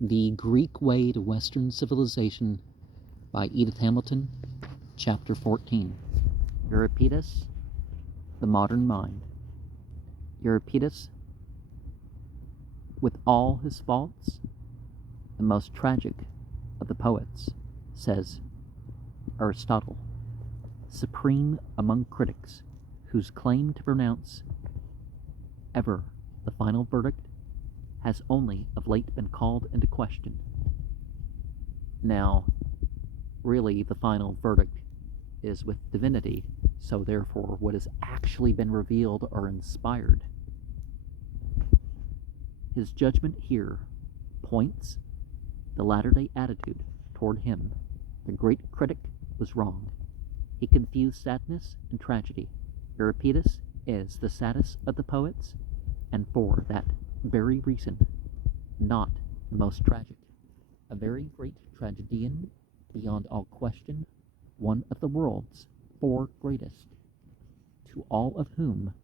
The Greek Way to Western Civilization by Edith Hamilton, Chapter 14. Euripides, the Modern Mind. Euripides, with all his faults, the most tragic of the poets, says Aristotle, supreme among critics, whose claim to pronounce ever the final verdict has only of late been called into question. Now, really, the final verdict is with divinity, so therefore what has actually been revealed or inspired. His judgment here points the latter-day attitude toward him. The great critic was wrong. He confused sadness and tragedy. Euripides is the saddest of the poets, and for that very reason, not the most tragic. A very great tragedian, beyond all question, one of the world's four greatest, to all of whom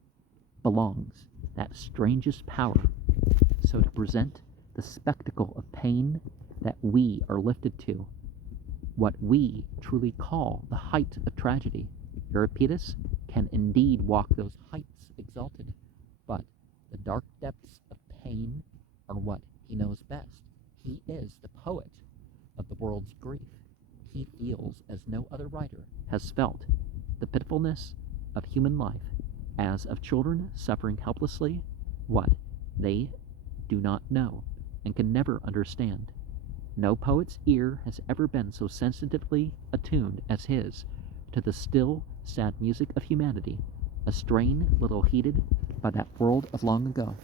belongs that strangest power, so to present the spectacle of pain that we are lifted to, what we truly call the height of tragedy. Euripides can indeed walk those heights exalted, but the dark depths of pain are what he knows best. He is the poet of the world's grief. He feels as no other writer has felt the pitifulness of human life, as of children suffering helplessly what they do not know and can never understand. No poet's ear has ever been so sensitively attuned as his to the still, sad music of humanity, a strain little heeded by that world of long ago,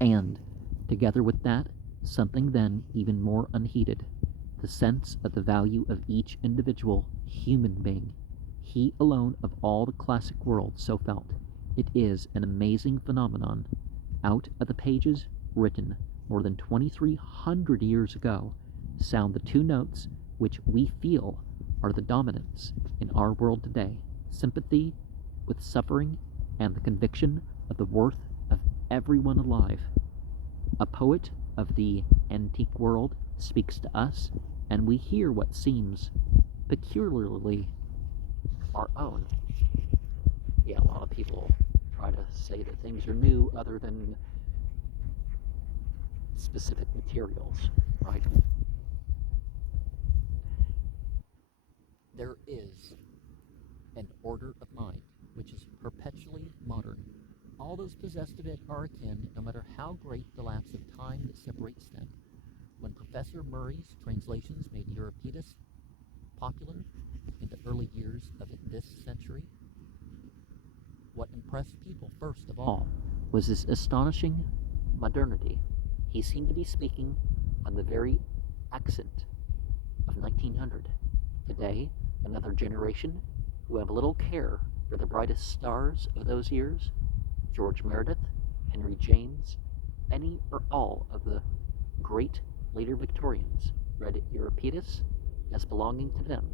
and, together with that, something then even more unheeded, the sense of the value of each individual human being. He alone of all the classic world so felt. It is an amazing phenomenon. Out of the pages written more than 2,300 years ago sound the two notes which we feel are the dominants in our world today: sympathy with suffering and the conviction of the worth of everyone alive. A poet of the antique world speaks to us, and we hear what seems peculiarly our own. Yeah, a lot of people try to say that things are new other than specific materials, right? There is an order of mind which is perpetually modern. All those possessed of it are akin, no matter how great the lapse of time that separates them. When Professor Murray's translations made Euripides popular in the early years of this century, what impressed people first of all was his astonishing modernity. He seemed to be speaking on the very accent of 1900. Today, another generation who have little care for the brightest stars of those years, George Meredith, Henry James, any or all of the great later Victorians, read Euripides as belonging to them.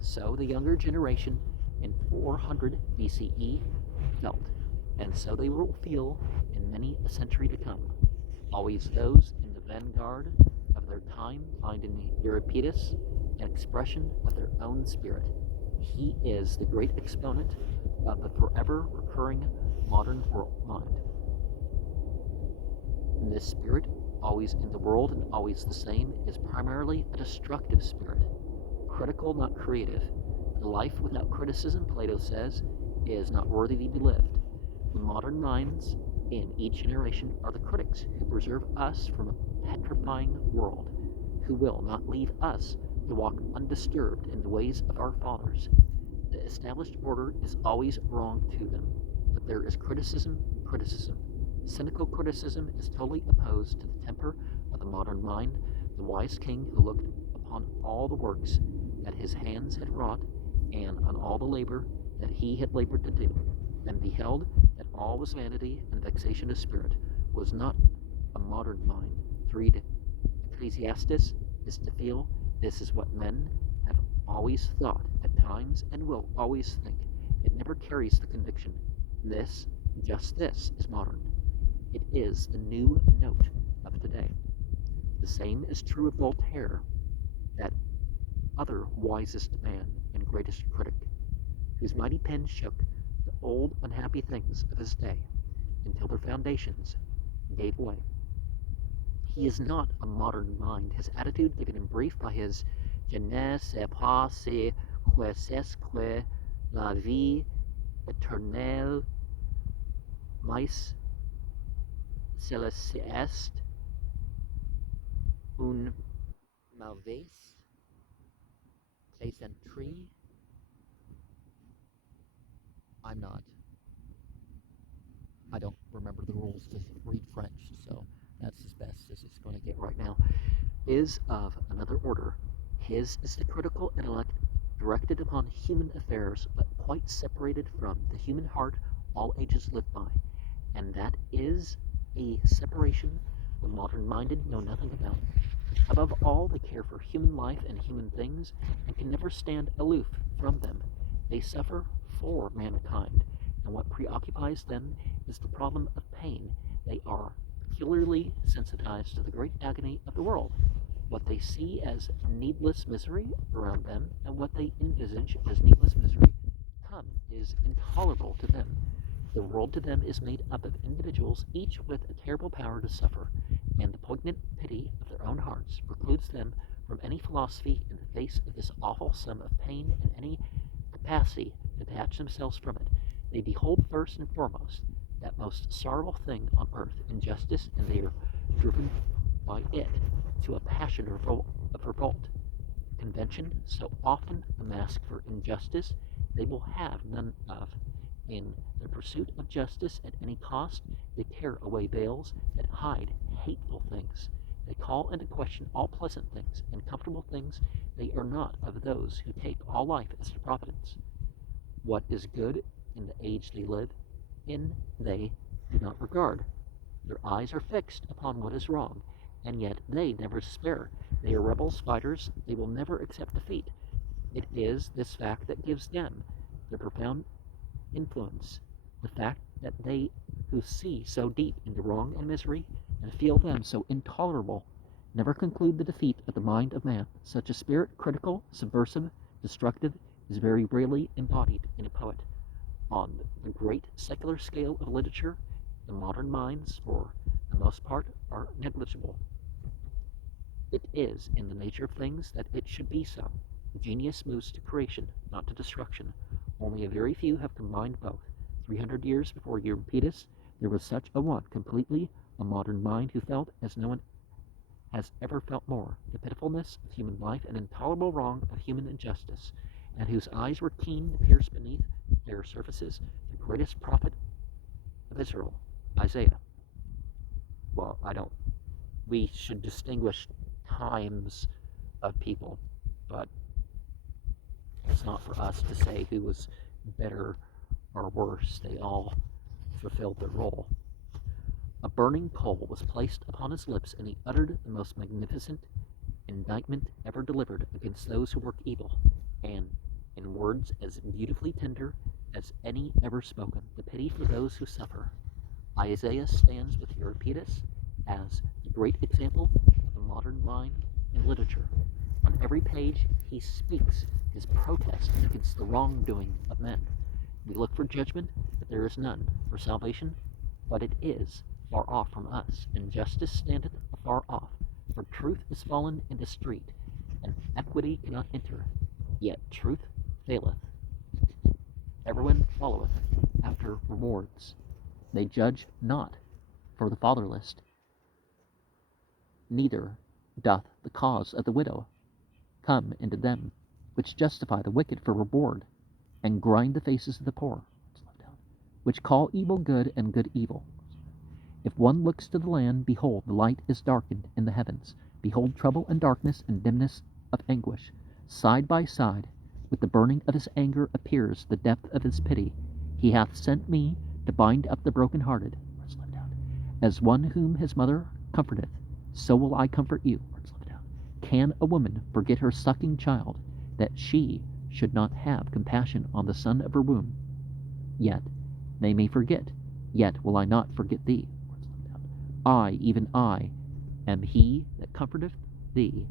So the younger generation in 400 BCE felt, and so they will feel in many a century to come. Always those in the vanguard of their time find in Euripides an expression of their own spirit. He is the great exponent of the forever recurring modern world mind. And this spirit, always in the world and always the same, is primarily a destructive spirit, critical, not creative. The life without criticism, Plato says, is not worthy to be lived. The modern minds in each generation are the critics who preserve us from a petrifying world, who will not leave us to walk undisturbed in the ways of our fathers. The established order is always wrong to them, but there is criticism. Cynical criticism is totally opposed to the temper of the modern mind, the wise king who looked upon all the works that his hands had wrought, and on all the labor that he had labored to do, and beheld that all was vanity and vexation of spirit, was not a modern mind. To read Ecclesiastes is to feel this is what men have always thought at times and will always think. It never carries the conviction. This, just this, is modern. It is the new note of today. The same is true of Voltaire, that other wisest man and greatest critic, whose mighty pen shook the old unhappy things of his day until their foundations gave way. He is not a modern mind. His attitude, given in brief by his Je ne sais pas si que c'est que la vie éternelle, mais celle-ci est une mauvaise plaisanterie. I don't remember the rules to read French, so that's as best as it's going to get right now, is of another order. His is the critical intellect directed upon human affairs, but quite separated from the human heart all ages live by, and that is a separation the modern-minded know nothing about. Above all, they care for human life and human things, and can never stand aloof from them. They suffer for mankind, and what preoccupies them is the problem of pain. They are peculiarly sensitized to the great agony of the world. What they see as needless misery around them, and what they envisage as needless misery come, is intolerable to them. The world to them is made up of individuals, each with a terrible power to suffer, and the poignant pity of their own hearts precludes them from any philosophy in the face of this awful sum of pain and any capacity to detach themselves from it. They behold first and foremost that most sorrowful thing on earth, injustice, and they are driven by it to a passion of revolt. Convention, so often a mask for injustice, they will have none of. In their pursuit of justice at any cost, they tear away veils that hide hateful things. They call into question all pleasant things and comfortable things. They are not of those who take all life as a providence. What is good in the age they live in, they do not regard. Their eyes are fixed upon what is wrong, and yet they never despair. They are rebels, fighters. They will never accept defeat. It is this fact that gives them their profound influence, the fact that they who see so deep into wrong and misery and feel them so intolerable never conclude the defeat of the mind of man. Such a spirit, critical, subversive, destructive, is very rarely embodied in a poet. On the great secular scale of literature, the modern minds, for the most part, are negligible. It is in the nature of things that it should be so. Genius moves to creation, not to destruction. Only a very few have combined both. 300 years before Euripides, there was such a one, completely a modern mind, who felt, as no one has ever felt more, the pitifulness of human life and intolerable wrong of human injustice, and whose eyes were keen to pierce beneath their surfaces the greatest prophet of Israel, Isaiah. Well, we should distinguish times of people, but it's not for us to say who was better or worse. They all fulfilled their role. A burning coal was placed upon his lips, and he uttered the most magnificent indictment ever delivered against those who work evil, and in words as beautifully tender as any ever spoken, the pity for those who suffer. Isaiah stands with Euripides as the great example of the modern mind in literature. On every page he speaks his protest against the wrongdoing of men. We look for judgment, but there is none; for salvation, but it is far off from us; and justice standeth afar off. For truth is fallen in the street, and equity cannot enter, yet truth faileth. Everyone followeth after rewards. They judge not for the fatherless, neither doth the cause of the widow come into them, which justify the wicked for reward, and grind the faces of the poor, which call evil good and good evil. If one looks to the land, behold, the light is darkened in the heavens. Behold, trouble and darkness and dimness of anguish. Side by side with the burning of his anger appears the depth of his pity. He hath sent me to bind up the brokenhearted. As one whom his mother comforteth, so will I comfort you. Can a woman forget her sucking child, that she should not have compassion on the son of her womb? Yet they may forget, yet will I not forget thee. I, even I, am he that comforteth thee,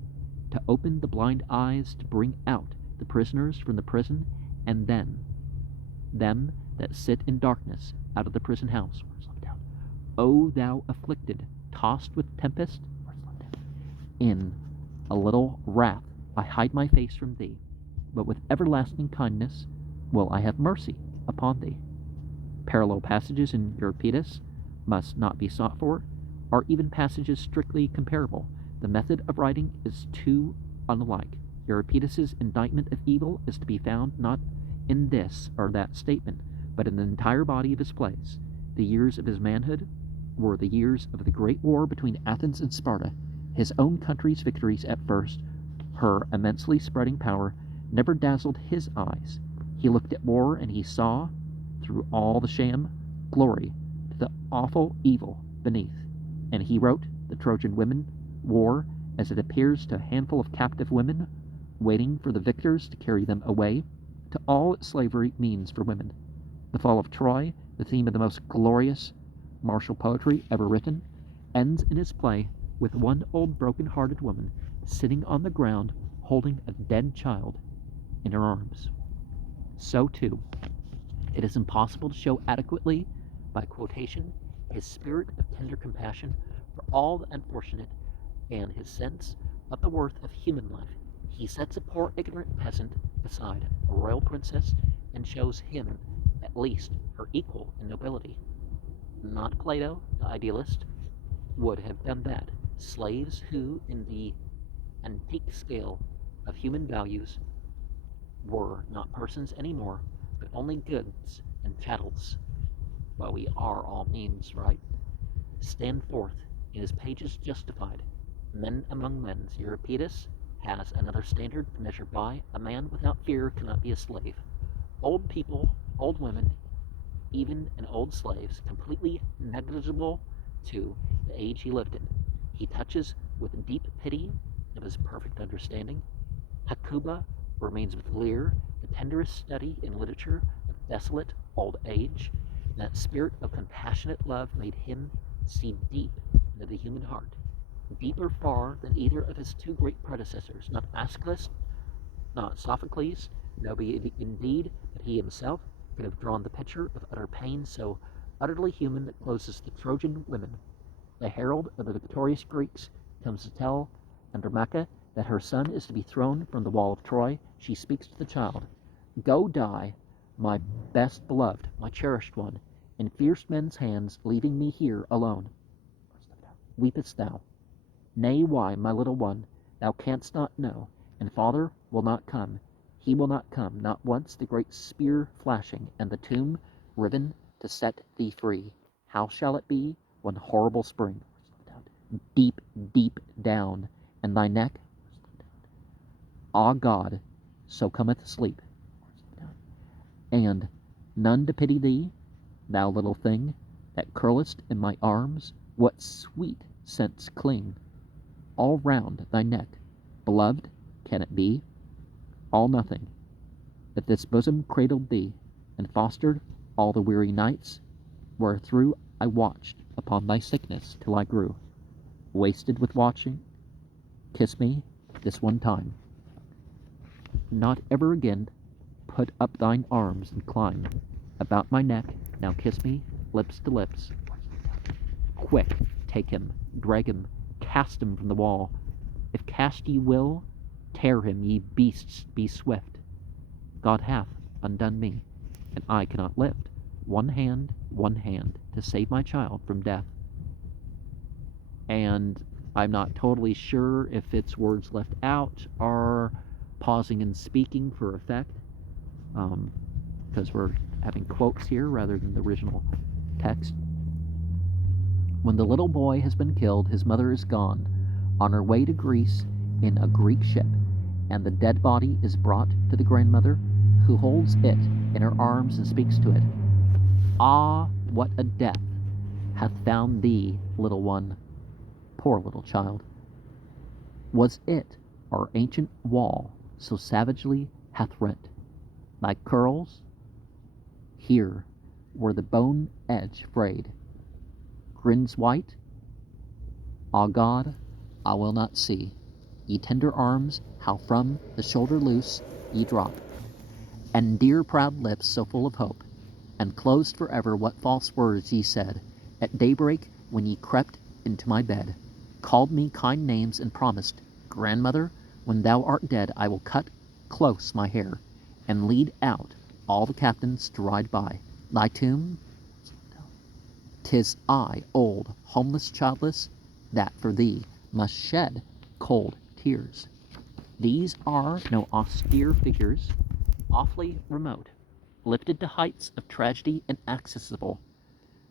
to open the blind eyes, to bring out the prisoners from the prison, and then them that sit in darkness out of the prison house. O thou afflicted, tossed with tempest, in a little wrath I hide my face from thee, but with everlasting kindness will I have mercy upon thee. Parallel passages in Euripides must not be sought for, or even passages strictly comparable. The method of writing is too unlike. Euripides' indictment of evil is to be found not in this or that statement, but in the entire body of his plays. The years of his manhood were the years of the great war between Athens and Sparta. His own country's victories at first, her immensely spreading power, never dazzled his eyes. He looked at war and he saw, through all the sham, glory to the awful evil beneath. And he wrote the Trojan women war as it appears to a handful of captive women, waiting for the victors to carry them away, to all that slavery means for women. The fall of Troy, the theme of the most glorious martial poetry ever written, ends in his play with one old broken-hearted woman sitting on the ground holding a dead child in her arms. So, too, it is impossible to show adequately, by quotation, his spirit of tender compassion for all the unfortunate and his sense of the worth of human life. He sets a poor ignorant peasant beside a royal princess and shows him at least her equal in nobility. Not Plato, the idealist, would have done that. Slaves who, in the antique scale of human values, were not persons anymore, but only goods and chattels. Well, we are all means, right? Stand forth in his pages justified. Men among men. Euripides has another standard to measure by. A man without fear cannot be a slave. Old people, old women, even and old slaves, completely negligible to the age he lived in. He touches with deep pity of his perfect understanding. Hecuba remains with Lear, the tenderest study in literature of desolate old age. That spirit of compassionate love made him see deep into the human heart, deeper far than either of his two great predecessors, not Aeschylus, not Sophocles, no, indeed, that he himself could have drawn the picture of utter pain so utterly human that closes the Trojan women. The herald of the victorious Greeks comes to tell Andromache that her son is to be thrown from the wall of Troy. She speaks to the child, "Go die, my best beloved, my cherished one, in fierce men's hands, leaving me here alone. Weepest thou? Nay, why, my little one, thou canst not know, and father will not come. He will not come, not once the great spear flashing, and the tomb riven to set thee free. How shall it be one horrible spring? Deep, deep down, and thy neck, ah God, so cometh sleep. And none to pity thee, thou little thing, that curlest in my arms, what sweet scents cling all round thy neck, beloved, can it be? All nothing, that this bosom cradled thee, and fostered all the weary nights, wherethrough I watched upon thy sickness till I grew, wasted with watching. Kiss me this one time. Not ever again put up thine arms and climb about my neck. Now kiss me, lips to lips. Quick, take him, drag him, cast him from the wall. If cast ye will, tear him, ye beasts, be swift. God hath undone me, and I cannot lift one hand, to save my child from death." And I'm not totally sure if it's words left out or pausing and speaking for effect, because we're having quotes here rather than the original text. When the little boy has been killed, his mother is gone on her way to Greece in a Greek ship, and the dead body is brought to the grandmother, who holds it in her arms and speaks to it. "Ah, what a death hath found thee, little one! Poor little child! Was it our ancient wall so savagely hath rent thy curls? Here were the bone edge frayed. Grins white? Ah God, I will not see. Ye tender arms, how from the shoulder loose ye drop, and dear proud lips so full of hope, and closed forever what false words ye said at daybreak when ye crept into my bed, called me kind names and promised, Grandmother, when thou art dead I will cut close my hair, and lead out all the captains to ride by thy tomb. 'Tis I, old, homeless, childless, that for thee must shed cold tears. These are no austere figures, awfully remote, lifted to heights of tragedy inaccessible.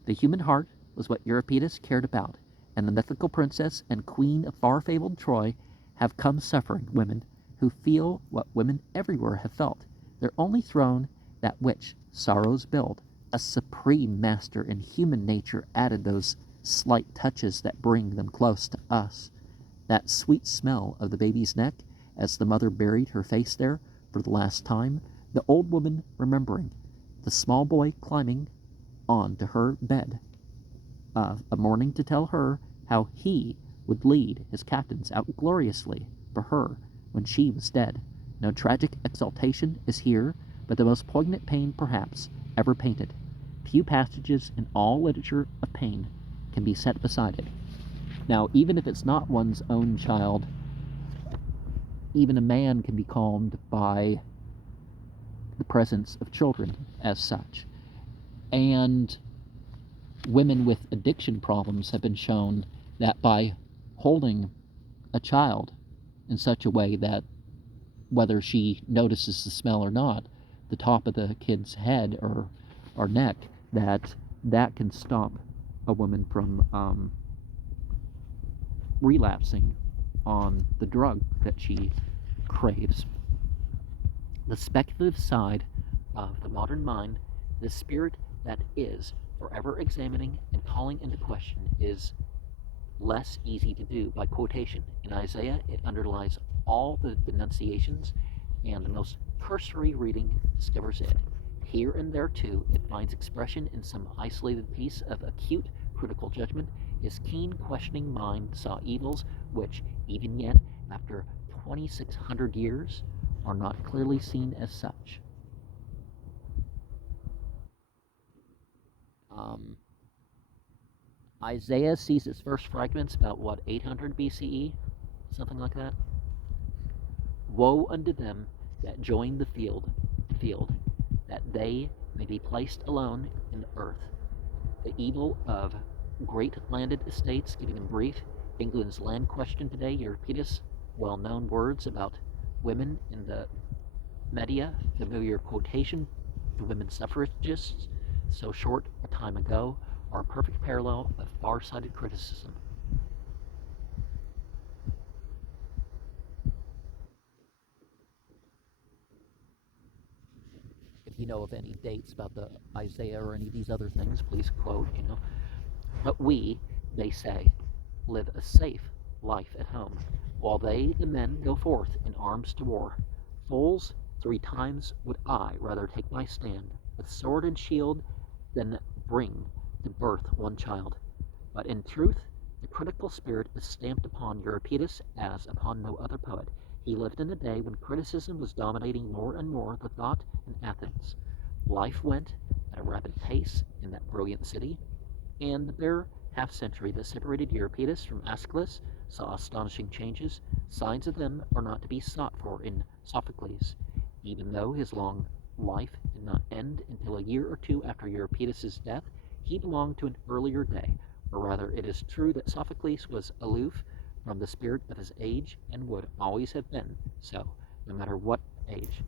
The human heart was what Euripides cared about, and the mythical princess and queen of far-fabled Troy have come suffering women who feel what women everywhere have felt, their only throne, that which sorrows build. A supreme master in human nature added those slight touches that bring them close to us. That sweet smell of the baby's neck as the mother buried her face there for the last time, the old woman remembering, the small boy climbing on to her bed of a morning to tell her how he would lead his captains out gloriously for her when she was dead. No tragic exaltation is here, but the most poignant pain, perhaps, ever painted. Few passages in all literature of pain can be set beside it. Now, even if it's not one's own child, even a man can be calmed by the presence of children as such. And women with addiction problems have been shown that by holding a child in such a way that whether she notices the smell or not, the top of the kid's head or neck, that can stop a woman from relapsing on the drug that she craves. The speculative side of the modern mind, the spirit that is forever examining and calling into question, is less easy to do by quotation. In Isaiah, it underlies all the denunciations, and the most cursory reading discovers it. Here and there, too, it finds expression in some isolated piece of acute critical judgment. His keen, questioning mind saw evils which, even yet, after 2,600 years, are not clearly seen as such. Isaiah sees its first fragments about, 800 BCE? Something like that. Woe unto them that join the field, that they may be placed alone in the earth. The evil of great landed estates, giving them brief. England's land question today, Euripides, well-known words about women in the media, familiar quotation to women suffragists so short a time ago, are a perfect parallel of far-sighted criticism. If you know of any dates about the Isaiah or any of these other things, please quote, But we, they say, live a safe life at home, while they, the men, go forth in arms to war. Fools, 3 times would I rather take my stand with sword and shield than bring to birth one child. But in truth, the critical spirit is stamped upon Euripides as upon no other poet. He lived in a day when criticism was dominating more and more the thought in Athens. Life went at a rapid pace in that brilliant city, and the bare half-century that separated Euripides from Aeschylus saw astonishing changes. Signs of them are not to be sought for in Sophocles, even though his long life did not end until a year or 2 after Euripides' death. He belonged to an earlier day, or rather it is true that Sophocles was aloof from the spirit of his age and would always have been so, no matter what age.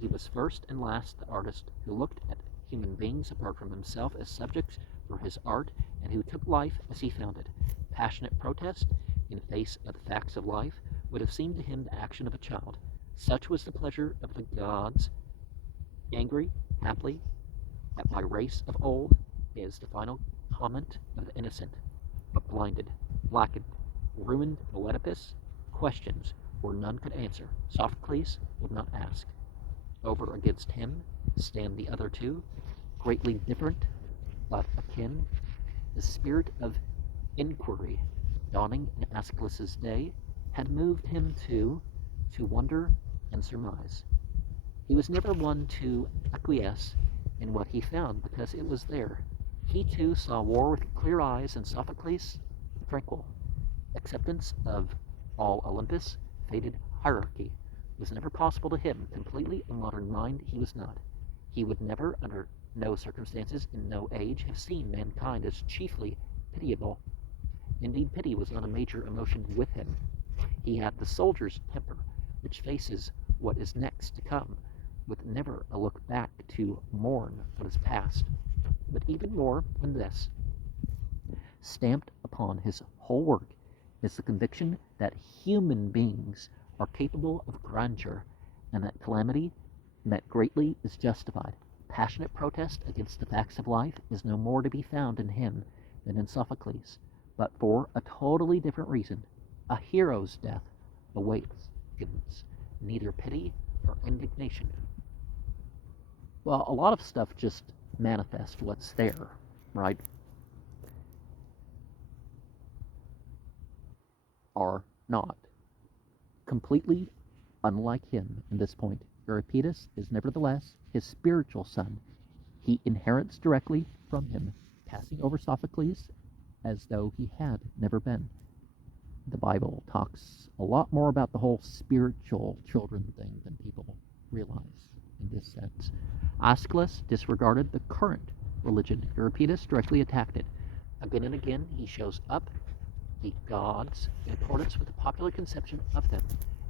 He was first and last the artist who looked at human beings apart from himself as subjects for his art, and who took life as he found it. Passionate protest in face of the facts of life would have seemed to him the action of a child. Such was the pleasure of the gods, angry, haply, that my race of old is the final comment of the innocent, but blinded, blackened, ruined Oedipus, questions where none could answer. Sophocles would not ask. Over against him stand the other two, greatly different but akin, the spirit of inquiry dawning in Aeschylus's day had moved him to wonder and surmise. He was never one to acquiesce in what he found because it was there. He too saw war with clear eyes, and Sophocles tranquil. Acceptance of all Olympus, fated hierarchy, was never possible to him. Completely a modern mind he was not. He would never, under no circumstances, in no age, have seen mankind as chiefly pitiable. Indeed, pity was not a major emotion with him. He had the soldier's temper, which faces what is next to come, with never a look back to mourn what is past. But even more than this, stamped upon his whole work is the conviction that human beings are capable of grandeur, and that calamity met greatly is justified. Passionate protest against the facts of life is no more to be found in him than in Sophocles, but for a totally different reason. A hero's death awaits neither pity nor indignation. Well, a lot of stuff just manifests what's there, right? Are not. Completely unlike him in this point, Euripides is nevertheless his spiritual son. He inherits directly from him, passing over Sophocles as though he had never been. The Bible talks a lot more about the whole spiritual children thing than people realize in this sense. Aeschylus disregarded the current religion. Euripides directly attacked it. Again and again he shows up the gods in accordance with the popular conception of them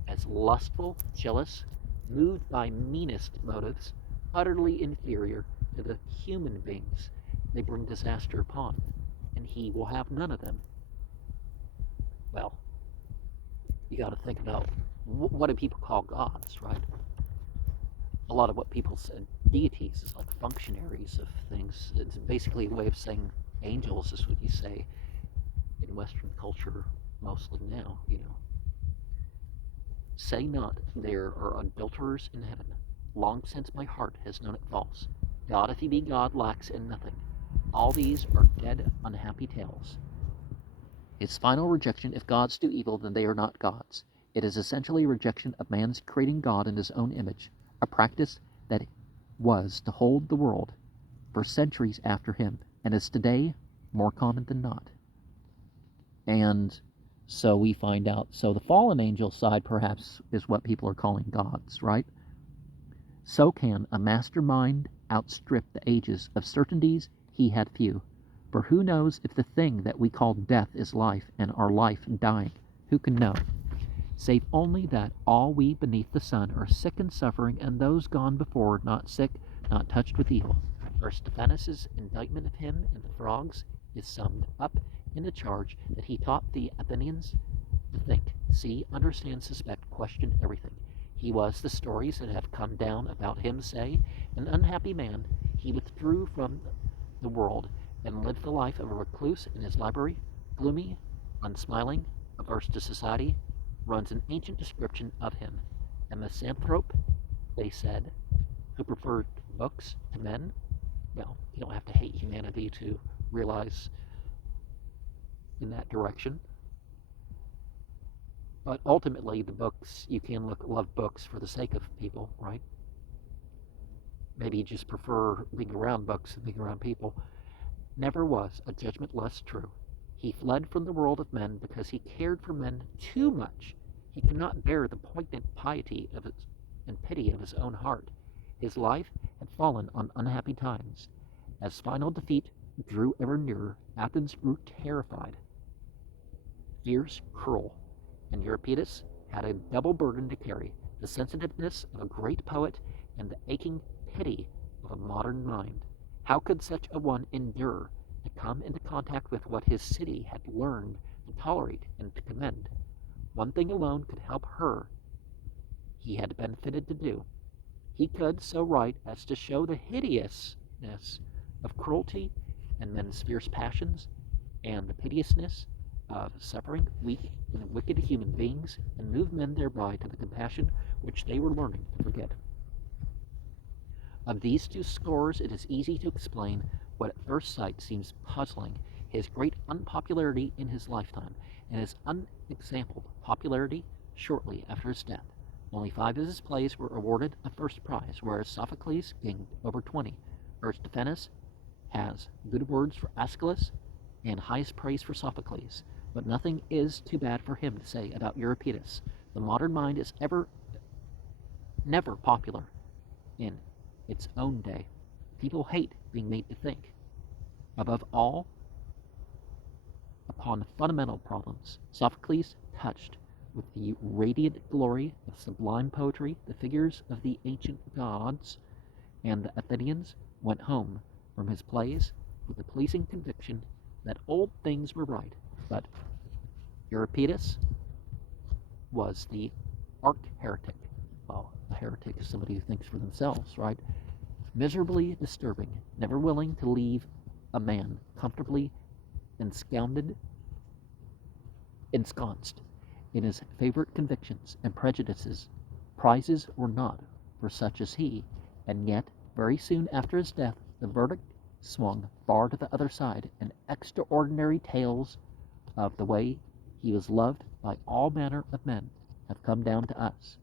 as lustful, jealous, moved by meanest motives, utterly inferior to the human beings they bring disaster upon, and he will have none of them. Well, you got to think about what do people call gods, right? A lot of what people said deities is like functionaries of things. It's basically a way of saying angels is what you say in Western culture mostly now, you know. Say not, there are adulterers in heaven. Long since my heart has known it false. God, if he be God, lacks in nothing. All these are dead, unhappy tales. His final rejection: if gods do evil, then they are not gods. It is essentially a rejection of man's creating God in his own image, a practice that was to hold the world for centuries after him, and is today more common than not. And so we find out, so the fallen angel side perhaps is what people are calling gods, right? So can a mastermind outstrip the ages of certainties he had few. For who knows if the thing that we call death is life, and our life dying? Who can know? Save only that all we beneath the sun are sick and suffering, and those gone before not sick, not touched with evil. Aristophanes' indictment of him and the frogs is summed up in the charge that he taught the Athenians to think, see, understand, suspect, question everything. He was, the stories that have come down about him say, an unhappy man. He withdrew from the world and lived the life of a recluse in his library, gloomy, unsmiling, averse to society. Runs an ancient description of him. A misanthrope, they said, who preferred books to men. Well, you don't have to hate humanity to realize in that direction. But ultimately, the books, you can love books for the sake of people, right? Maybe you just prefer being around books than being around people. Never was a judgment less true. He fled from the world of men because he cared for men too much. He could not bear the poignant piety of his, and pity of his own heart. His life had fallen on unhappy times. As final defeat drew ever nearer, Athens grew terrified, fierce, cruel, and Euripides had a double burden to carry: the sensitiveness of a great poet and the aching pity of a modern mind. How could such a one endure to come into contact with what his city had learned to tolerate and to commend? One thing alone could help her he had been fitted to do. He could so write as to show the hideousness of cruelty and men's fierce passions, and the piteousness of suffering, weak, and wicked human beings, and move men thereby to the compassion which they were learning to forget. Of these two scores, it is easy to explain what at first sight seems puzzling. His great unpopularity in his lifetime, and his unexampled popularity shortly after his death. Only 5 of his plays were awarded a first prize, whereas Sophocles gained over 20. Aristophanes has good words for Aeschylus and highest praise for Sophocles, but nothing is too bad for him to say about Euripides. The modern mind is never popular in its own day. People hate being made to think. Above all, upon fundamental problems, Sophocles touched with the radiant glory of sublime poetry the figures of the ancient gods, and the Athenians went home from his plays with the pleasing conviction that old things were right. But Euripides was the arch-heretic. Well, a heretic is somebody who thinks for themselves, right? Miserably disturbing, never willing to leave a man comfortably ensconced in his favorite convictions and prejudices. Prizes were not for such as he, and yet, very soon after his death, the verdict swung far to the other side, and extraordinary tales of the way he was loved by all manner of men have come down to us.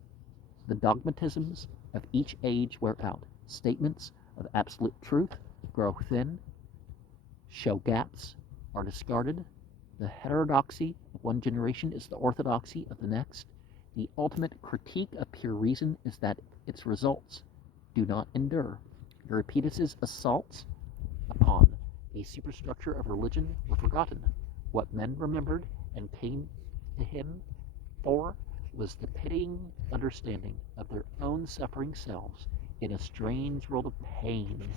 The dogmatisms of each age wear out. Statements of absolute truth grow thin, show gaps, are discarded. The heterodoxy of one generation is the orthodoxy of the next. The ultimate critique of pure reason is that its results do not endure. Euripides' assaults upon a superstructure of religion were forgotten. What men remembered and came to him for was the pitying understanding of their own suffering selves in a strange world of pain,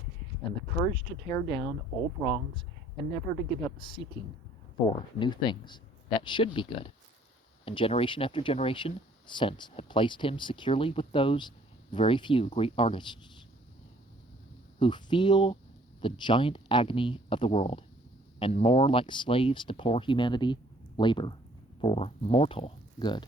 and the courage to tear down old wrongs and never to give up seeking for new things that should be good. And generation after generation since have placed him securely with those very few great artists who feel the giant agony of the world, and more like slaves to poor humanity, labor for mortal good.